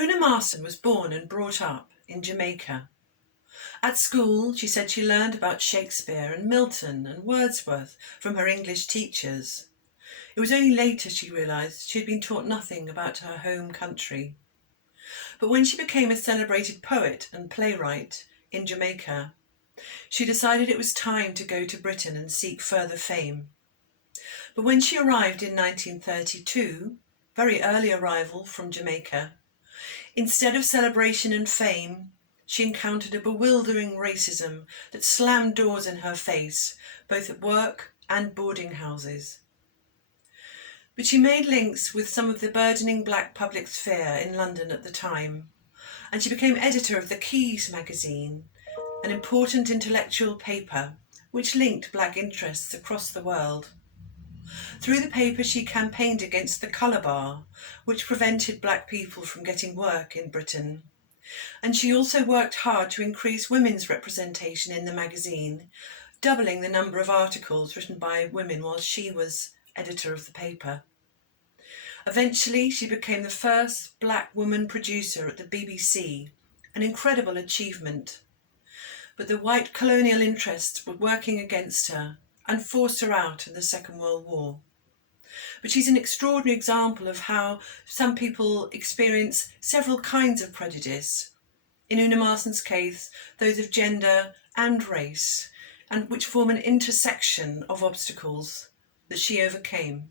Una Marson was born and brought up in Jamaica. At school, she said she learned about Shakespeare and Milton and Wordsworth from her English teachers. It was only later she realised she had been taught nothing about her home country. But when she became a celebrated poet and playwright in Jamaica, she decided it was time to go to Britain and seek further fame. But when she arrived in 1932, very early arrival from Jamaica, instead of celebration and fame, she encountered a bewildering racism that slammed doors in her face, both at work and boarding houses. But she made links with some of the burgeoning black public sphere in London at the time, and she became editor of the Keys magazine, an important intellectual paper which linked black interests across the world. Through the paper, she campaigned against the colour bar, which prevented black people from getting work in Britain. And she also worked hard to increase women's representation in the magazine, doubling the number of articles written by women while she was editor of the paper. Eventually, she became the first black woman producer at the BBC, an incredible achievement. But the white colonial interests were working against her and forced her out in the Second World War. But she's an extraordinary example of how some people experience several kinds of prejudice. In Una Marson's case, those of gender and race, and which form an intersection of obstacles that she overcame.